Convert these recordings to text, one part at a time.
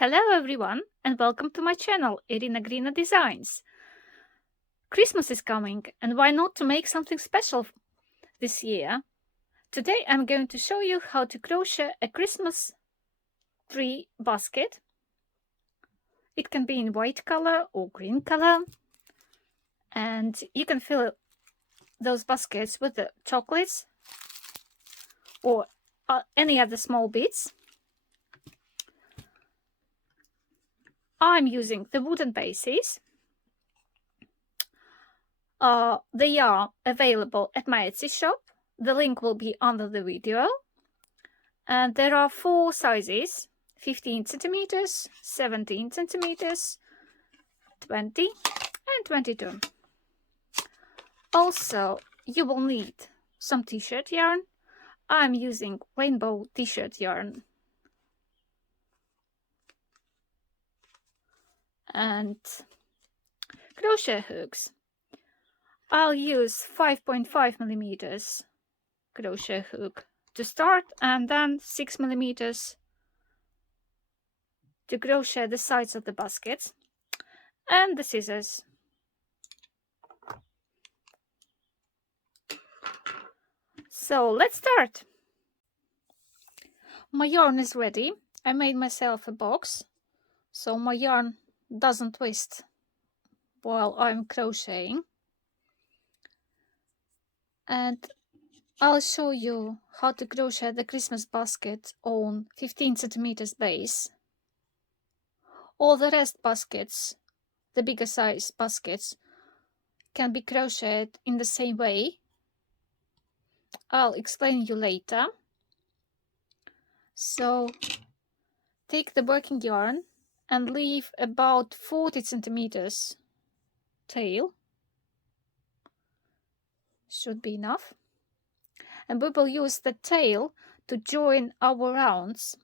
Hello everyone and welcome to my channel Irina Grina Designs. Christmas is coming and why not to make something special this year? Today I'm going to show you how to crochet a Christmas tree basket. It can be in white color or green color, and you can fill those baskets with the chocolates or any other small bits. I'm using the wooden bases. They are available at my Etsy shop. The link will be under the video. And there are 4 sizes: 15 centimeters, 17 centimeters, 20 and 22. Also, you will need some t-shirt yarn. I'm using rainbow t-shirt yarn. And crochet hooks. I'll use 5.5 millimeters crochet hook to start, and then 6 millimeters to crochet the sides of the basket, and the scissors. So let's start. My yarn is ready. I made myself a box so my yarn doesn't twist while I'm crocheting. And I'll show you how to crochet the Christmas basket on 15 centimeters base. All the rest baskets, the bigger size baskets, can be crocheted in the same way. I'll explain you later. So take the working yarn and leave about 40 centimeters tail. Should be enough. And we will use the tail to join our rounds.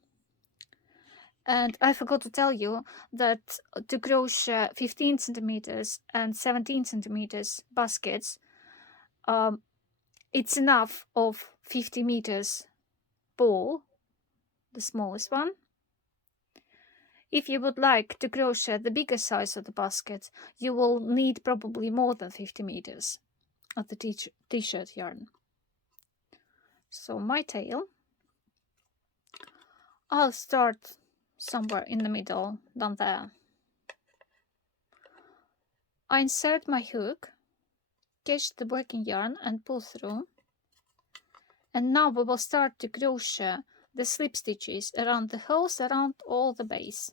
And I forgot to tell you that to crochet 15 centimeters and 17 centimeters baskets, it's enough of 50 meters ball, the smallest one. If you would like to crochet the bigger size of the basket, you will need probably more than 50 meters of the t-shirt yarn. So my tail, I'll start somewhere in the middle, down there. I insert my hook, catch the working yarn and pull through. And now we will start to crochet the slip stitches around the holes, around all the base.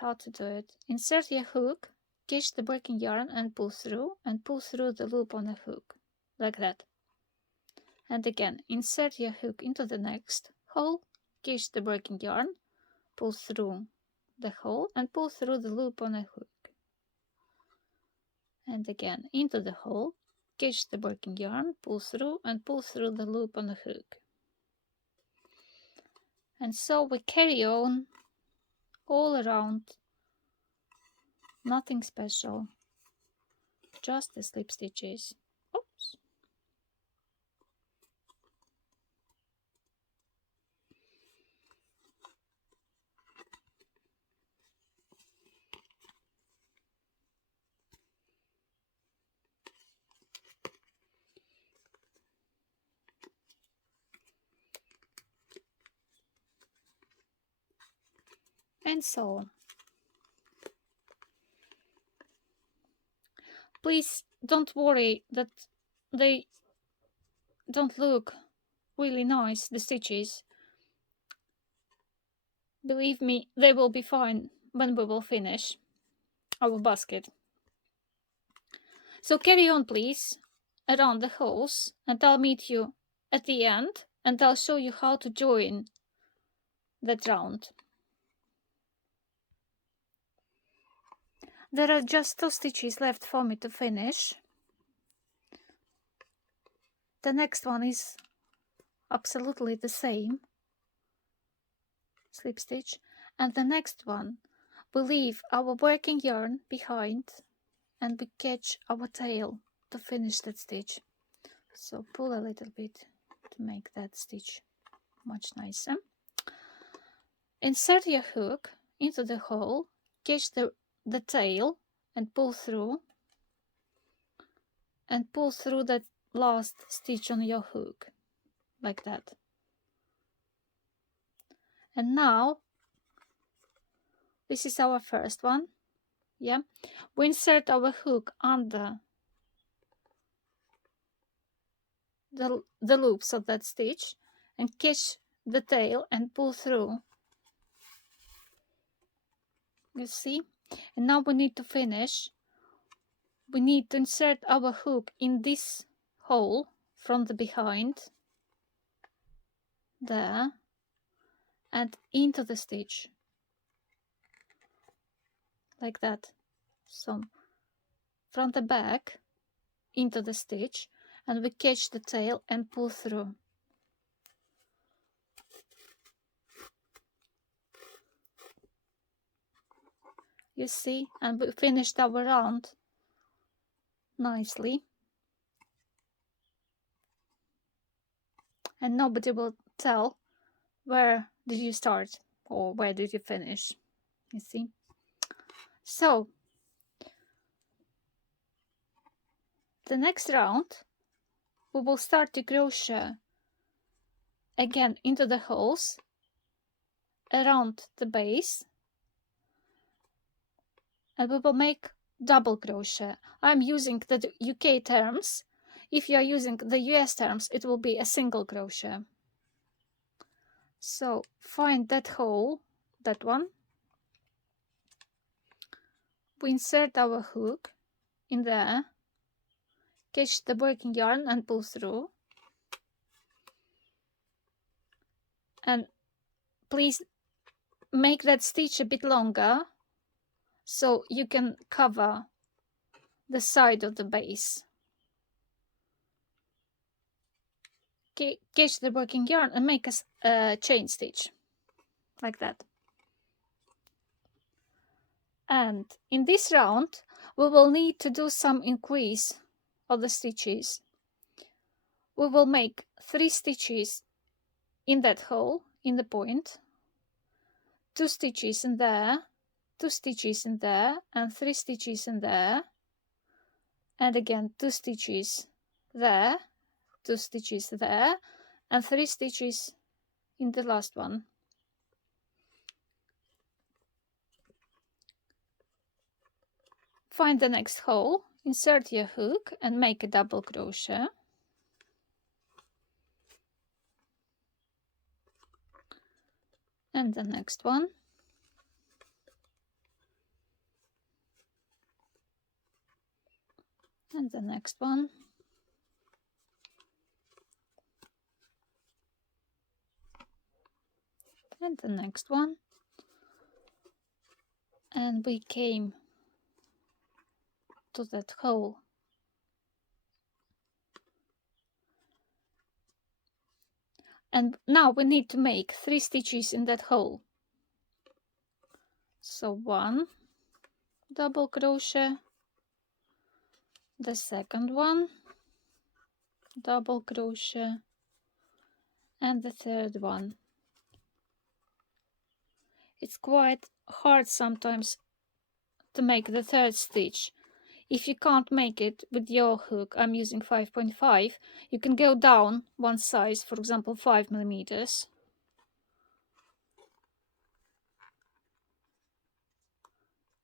How to do it? Insert your hook, catch the working yarn and pull through the loop on the hook, like that. And again, insert your hook into the next hole, catch the working yarn, pull through the hole and pull through the loop on a hook. And again, into the hole, catch the working yarn, pull through the loop on the hook. And so we carry on all around. Nothing special, just the slip stitches. Oops. And so on. Please don't worry that they don't look really nice, the stitches. Believe me, they will be fine when we will finish our basket. So carry on please around the holes, and I'll meet you at the end and I'll show you how to join that round. There are just 2 stitches left for me to finish. The next one is absolutely the same slip stitch, and the next one we leave our working yarn behind and we catch our tail to finish that stitch. So pull a little bit to make that stitch much nicer. Insert your hook into the hole, catch the tail and pull through that last stitch on your hook, like that. And now this is our first one. Yeah, we insert our hook under the loops of that stitch and catch the tail and pull through. You see? And now we need to finish. We need to insert our hook in this hole from the behind, there, and into the stitch, like that. So from the back into the stitch, and we catch the tail and pull through. You see? And we finished our round nicely. And nobody will tell where did you start or where did you finish. You see? So the next round we will start to crochet again into the holes around the base, and we will make double crochet. I'm using the UK terms. If you are using the US terms, it will be a single crochet. So find that hole, that one. We insert our hook in there, catch the working yarn and pull through. And please make that stitch a bit longer so you can cover the side of the base. Catch the working yarn and make a chain stitch, like that. And in this round we will need to do some increase of the stitches. We will make 3 stitches in that hole, in the point, 2 stitches in there, 2 stitches in there, and 3 stitches in there, and again 2 stitches there, 2 stitches there, and 3 stitches in the last one. Find the next hole, insert your hook and make a double crochet. And the next one. And the next one. And the next one. And we came to that hole. And now we need to make 3 stitches in that hole. So 1 double crochet, the second one double crochet, and the third one. It's quite hard sometimes to make the third stitch. If you can't make it with your hook, I'm using 5.5, you can go down one size, for example 5 millimeters.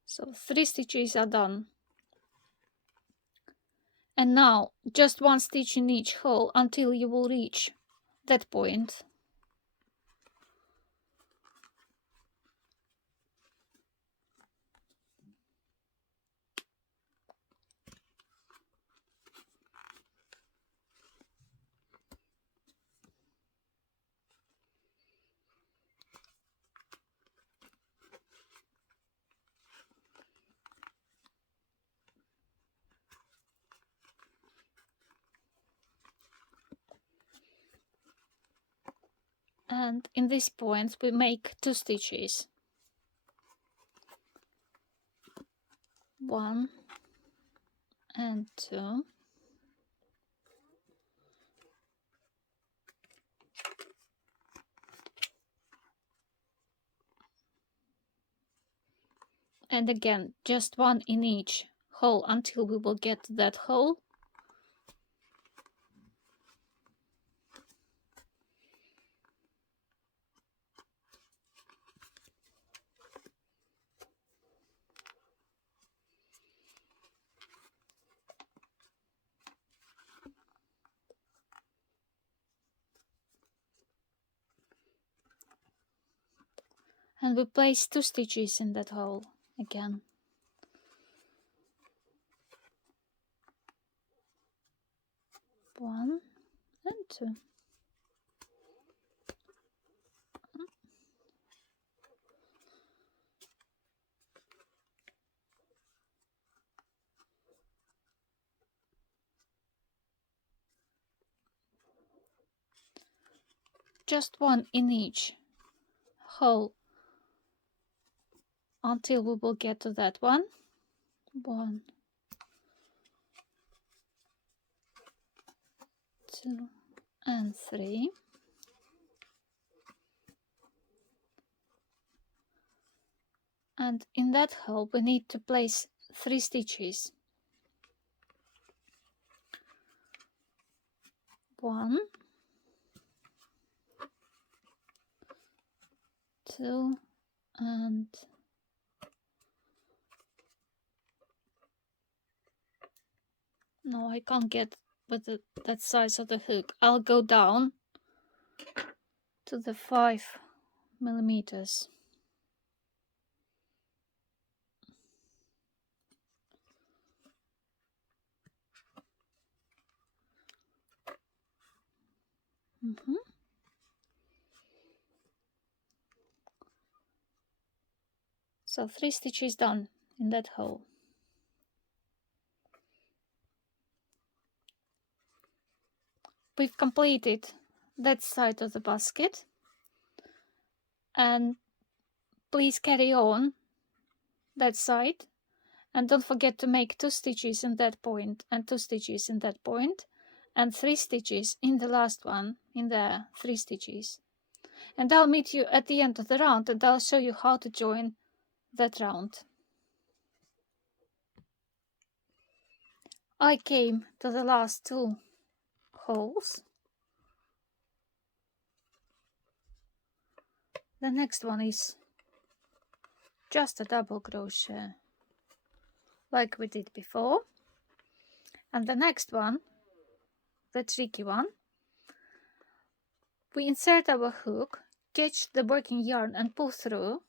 So 3 stitches are done. And now just 1 stitch in each hole until you will reach that point. And in this point we make 2 stitches. 1 and 2. And again, just one in each hole until we will get to that hole. And we place 2 stitches in that hole again. One and two. Just one in each hole until we will get to that one. 1, 2, and 3. And in that hole we need to place 3 stitches. 1, 2, and no, I can't get with that size of the hook. I'll go down to the 5 millimeters. So 3 stitches done in that hole. We've completed that side of the basket, and please carry on that side, and don't forget to make 2 stitches in that point and 2 stitches in that point and 3 stitches in the last one in there, 3 stitches. And I'll meet you at the end of the round and I'll show you how to join that round. I came to the last 2 holes. The next one is just a double crochet like we did before, and the next one, the tricky one, we insert our hook, catch the working yarn and pull through,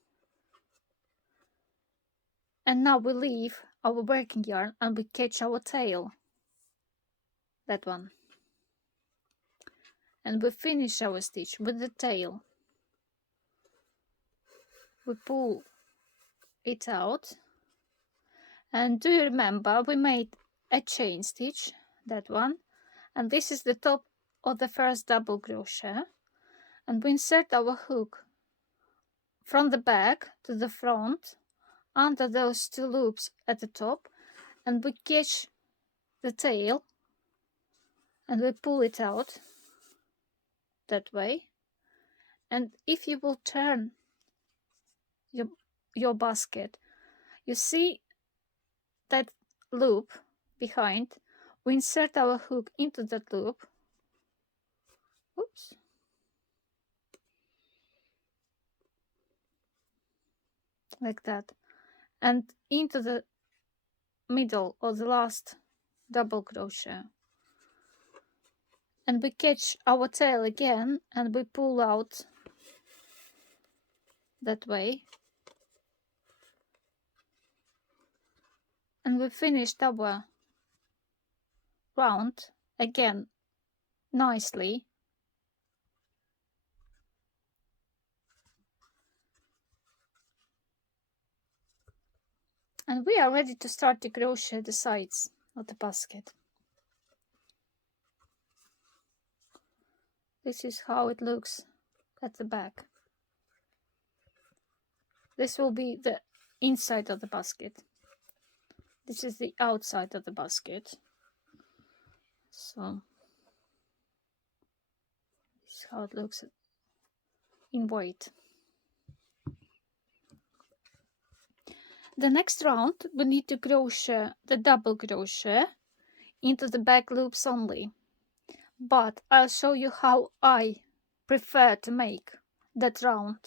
and now we leave our working yarn and we catch our tail, that one, and we finish our stitch with the tail. We pull it out, and do you remember we made a chain stitch, that one, and this is the top of the first double crochet, and we insert our hook from the back to the front under those 2 loops at the top, and we catch the tail and we pull it out that way. And if you will turn your basket, you see that loop behind. We insert our hook into that loop. Oops. Like that, and into the middle of the last double crochet, and we catch our tail again and we pull out that way, and we finished our round again nicely. And we are ready to start to crochet the sides of the basket. This is how it looks at the back. This will be the inside of the basket. This is the outside of the basket. So this is how it looks in white. The next round we need to crochet the double crochet into the back loops only, but I'll show you how I prefer to make that round.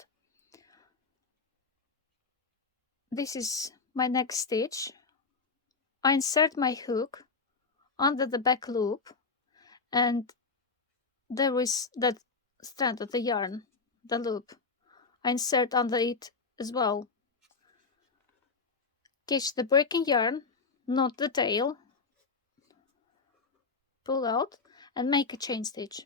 This is my next stitch. I insert my hook under the back loop, and there is that strand of the yarn, the loop. I insert under it as well. Catch the breaking yarn, not the tail, pull out and make a chain stitch.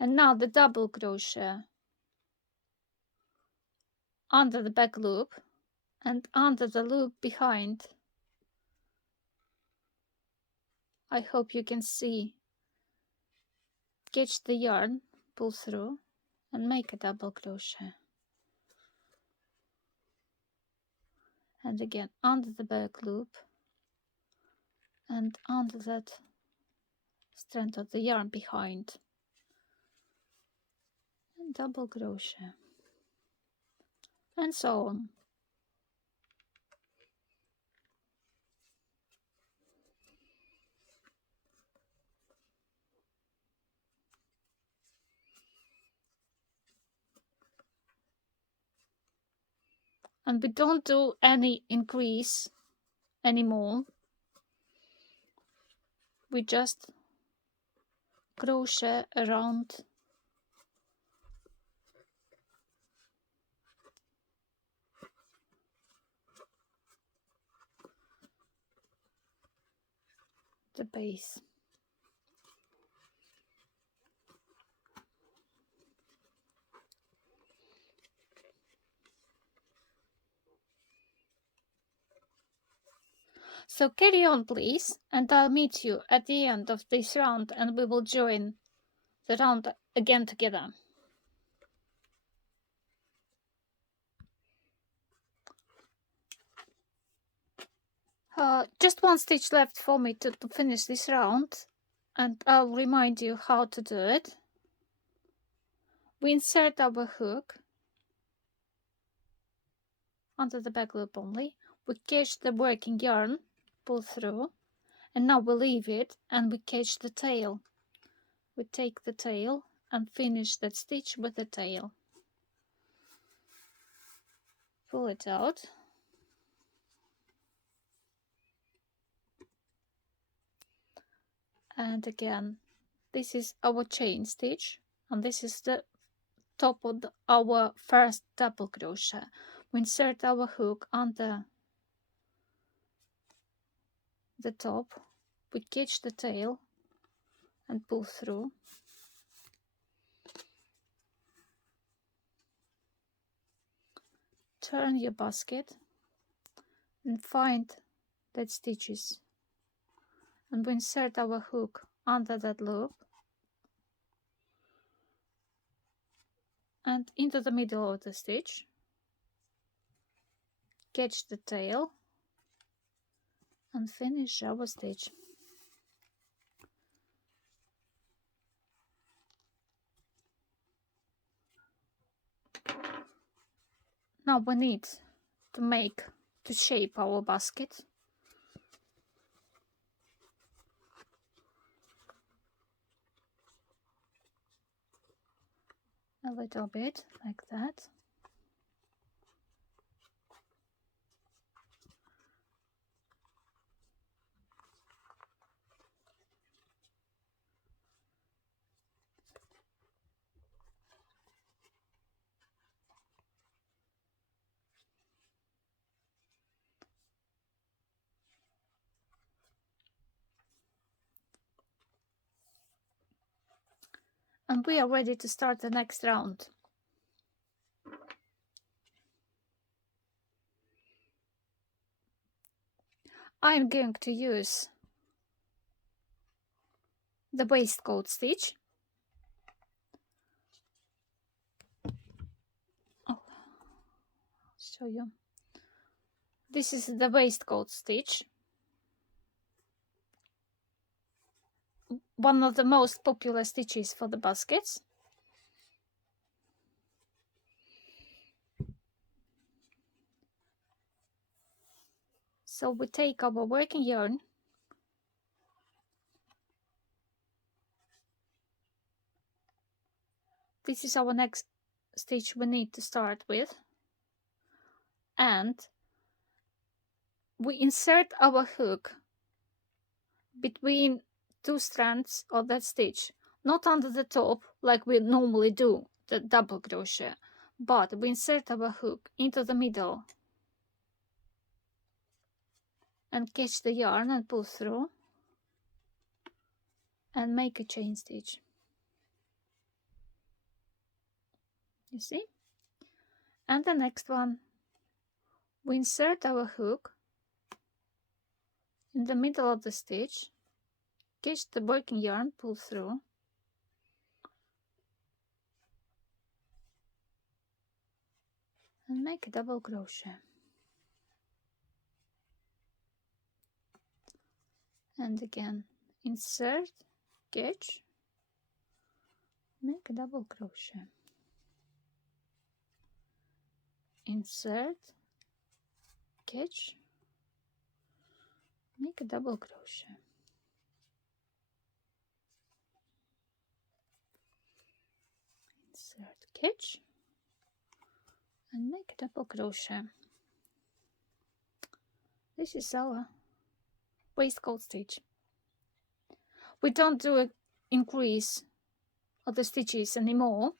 And now the double crochet under the back loop and under the loop behind. I hope you can see. Catch the yarn, pull through and make a double crochet. And again under the back loop and under that strand of the yarn behind, and double crochet, and so on. And we don't do any increase anymore. We just crochet around the base. So carry on please, and I'll meet you at the end of this round and we will join the round again together. Just one stitch left for me to finish this round, and I'll remind you how to do it. We insert our hook under the back loop only. We catch the working yarn, pull through, and now we leave it and we catch the tail. We take the tail and finish that stitch with the tail. Pull it out. And again, this is our chain stitch, and this is the top of our first double crochet. We insert our hook under the top, we catch the tail and pull through. Turn your basket and find that stitches, and we insert our hook under that loop and into the middle of the stitch, catch the tail and finish our stitch. Now we need to shape our basket. A little bit like that. And we are ready to start the next round. I'm going to use the waistcoat stitch. Oh, I'll show you. This is the waistcoat stitch, one of the most popular stitches for the baskets. So we take our working yarn, this is our next stitch we need to start with, and we insert our hook between two strands of that stitch, not under the top like we normally do the double crochet, but we insert our hook into the middle and catch the yarn and pull through and make a chain stitch. You see? And the next one, we insert our hook in the middle of the stitch, catch the working yarn, pull through, and make a double crochet. And again, insert, catch, make a double crochet. Insert, catch, make a double crochet. Insert, catch, and make a double crochet. This is our waistcoat stitch. We don't do an increase of the stitches anymore.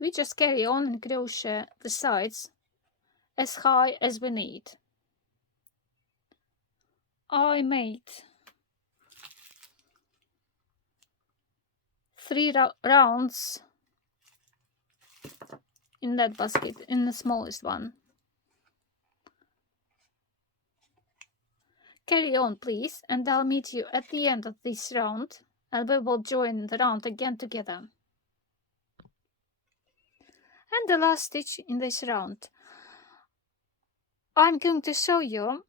We just carry on and crochet the sides as high as we need. I made 3 rounds in that basket, in the smallest one. Carry on please, and I'll meet you at the end of this round and we will join the round again together. And the last stitch in this round, I'm going to show you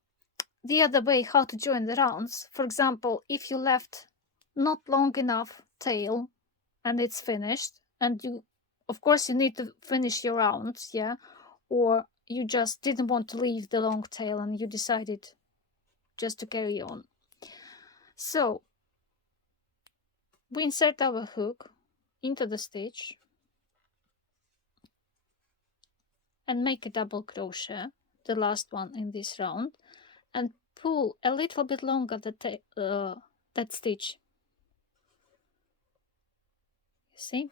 the other way how to join the rounds. For example, if you left not long enough tail and it's finished, and you, of course, you need to finish your rounds, yeah, or you just didn't want to leave the long tail and you decided just to carry on. So we insert our hook into the stitch and make a double crochet, the last one in this round, and pull a little bit longer that stitch. You see?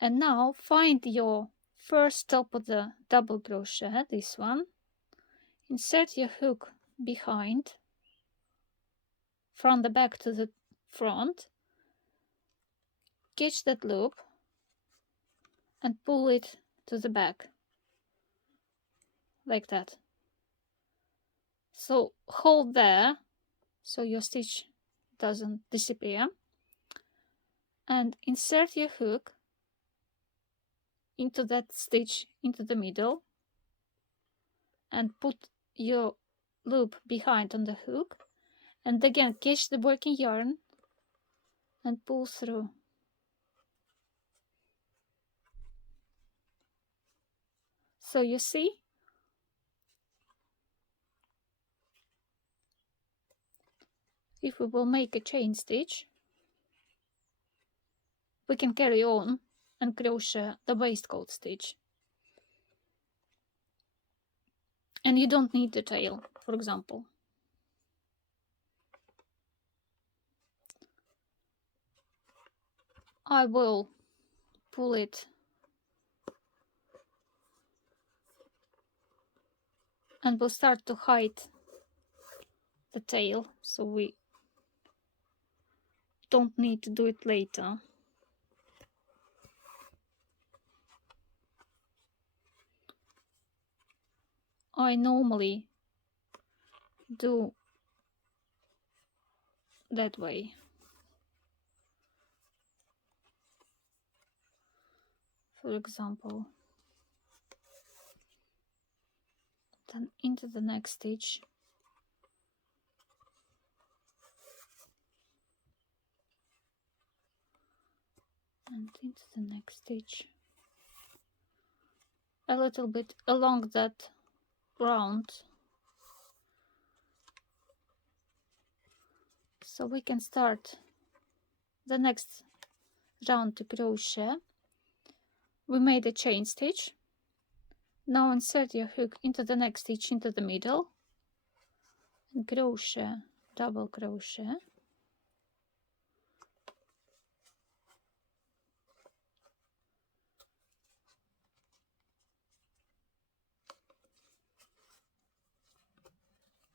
And now find your first top of the double crochet, this one. Insert your hook behind, from the back to the front, catch that loop and pull it to the back, like that. So hold there so your stitch doesn't disappear, and insert your hook into that stitch into the middle and put your loop behind on the hook, and again catch the working yarn and pull through. So you see, if we will make a chain stitch, we can carry on and crochet the waistcoat stitch. And you don't need the tail, for example. I will pull it and we'll start to hide the tail, so we don't need to do it later. I normally do that way. For example, then into the next stitch, and into the next stitch, a little bit along that round So we can start the next round to crochet. We made a chain stitch. Now insert your hook into the next stitch into the middle and crochet, double crochet.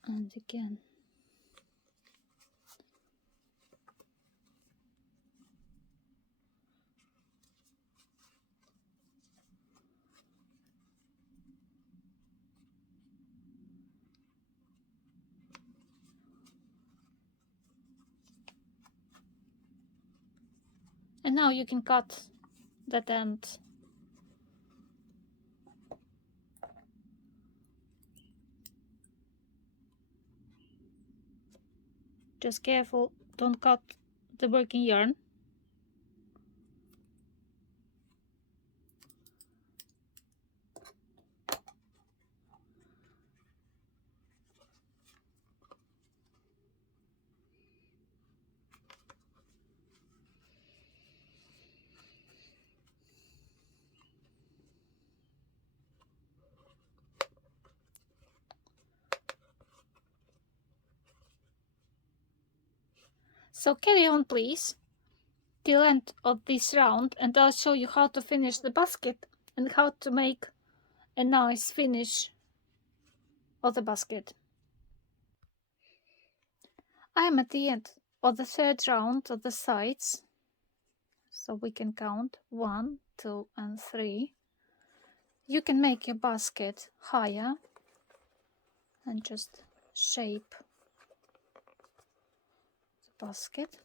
And again. And now you can cut that end. Just careful, don't cut the working yarn. So carry on please till end of this round, and I'll show you how to finish the basket and how to make a nice finish of the basket. I am at the end of the third round of the sides, so we can count 1, 2 and 3. You can make your basket higher and just shape the basket.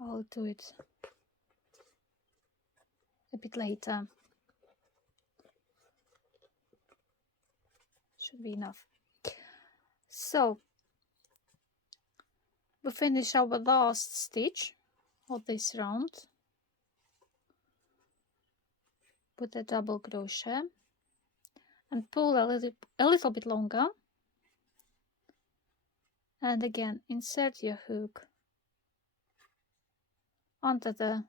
I'll do it a bit later. Should be enough. So we finish our last stitch of this round with a double crochet and pull a little bit longer, and again insert your hook onto the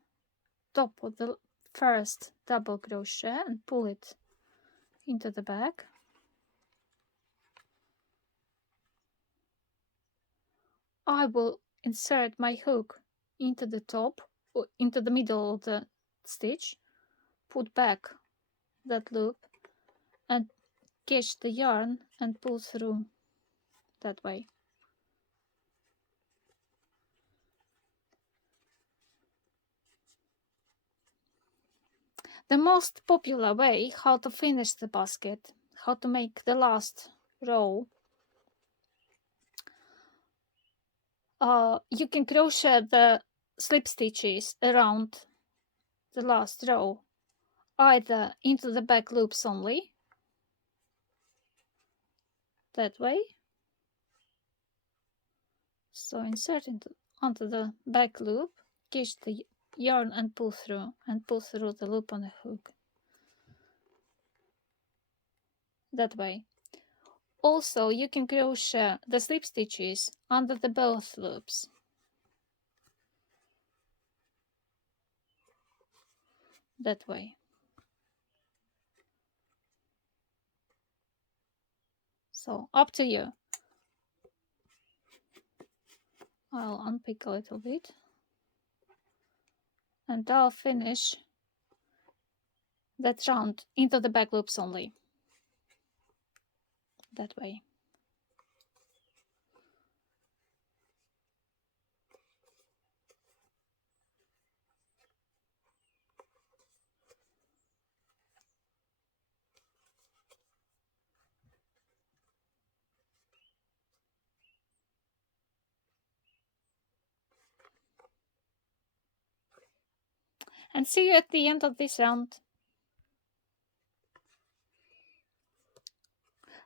top of the first double crochet and pull it into the back. I will insert my hook into the top or into the middle of the stitch, put back that loop and catch the yarn and pull through that way. The most popular way how to finish the basket, how to make the last row, you can crochet the slip stitches around the last row, either into the back loops only, that way. So insert onto the back loop, catch the yarn and pull through the loop on the hook, that way. Also you can crochet the slip stitches under the both loops, that way. So up to you. I'll unpick a little bit and I'll finish that round into the back loops only, that way. And see you at the end of this round.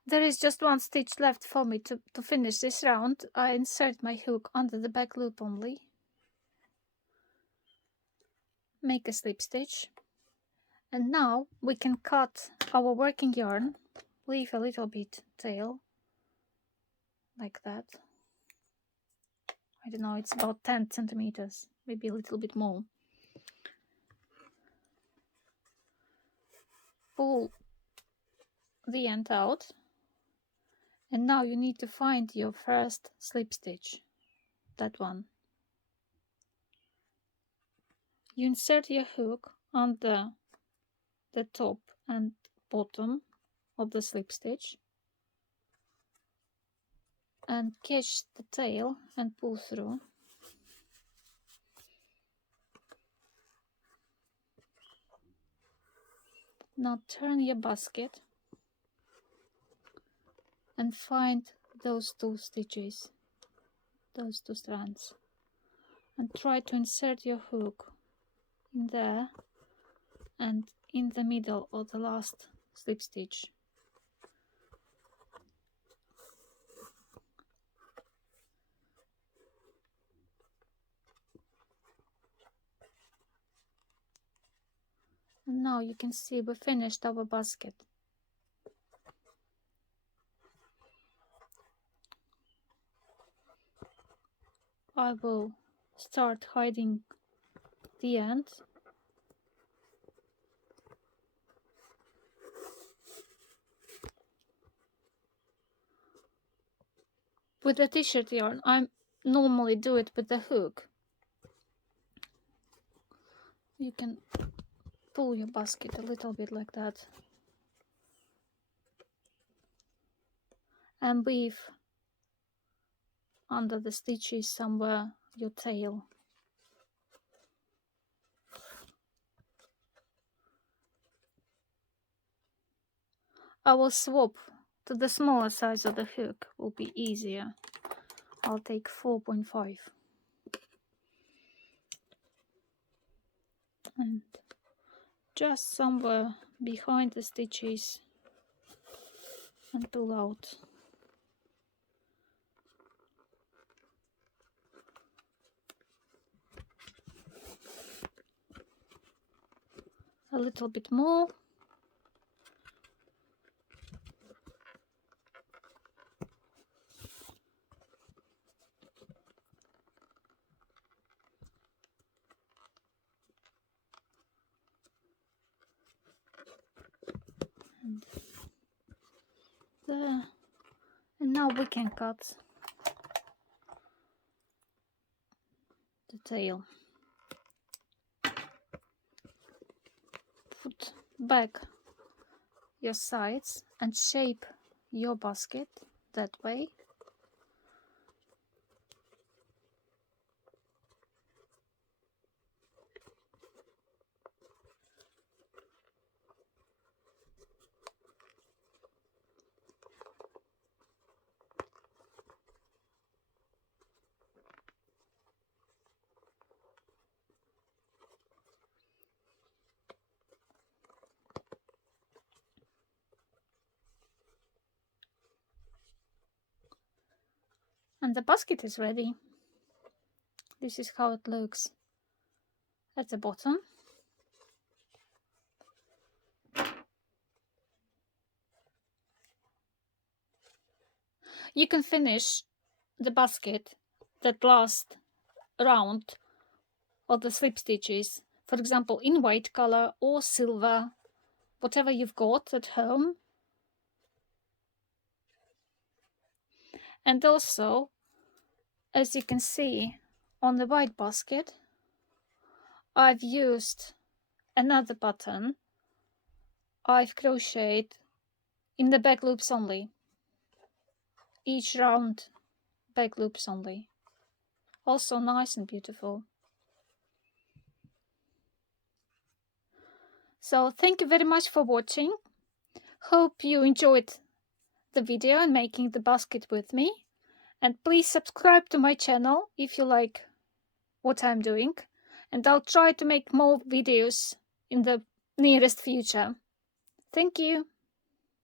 There is just one stitch left for me to finish this round. I insert my hook under the back loop only, make a slip stitch, and now we can cut our working yarn, leave a little bit tail, like that. I don't know, it's about 10 centimeters, maybe a little bit more. Pull the end out, and now you need to find your first slip stitch, that one. You insert your hook under the top and bottom of the slip stitch and catch the tail and pull through. Now turn your basket and find those 2 stitches, those 2 strands, and try to insert your hook in there and in the middle of the last slip stitch. And now you can see we finished our basket. I will start hiding the end. With the t-shirt yarn, I normally do it with the hook. You can pull your basket a little bit like that and weave under the stitches somewhere your tail. I will swap to the smaller size of the hook, will be easier. I'll take 4.5 and just somewhere behind the stitches and pull out. A little bit more. And there. And now we can cut the tail. Put back your sides and shape your basket that way. And the basket is ready. This is how it looks at the bottom. You can finish the basket that last round of the slip stitches, for example in white color or silver, whatever you've got at home. And also, as you can see on the white basket, I've used another pattern. I've crocheted in the back loops only, each round back loops only. Also nice and beautiful. So thank you very much for watching. Hope you enjoyed the video and making the basket with me. And please subscribe to my channel if you like what I'm doing. And I'll try to make more videos in the nearest future. Thank you.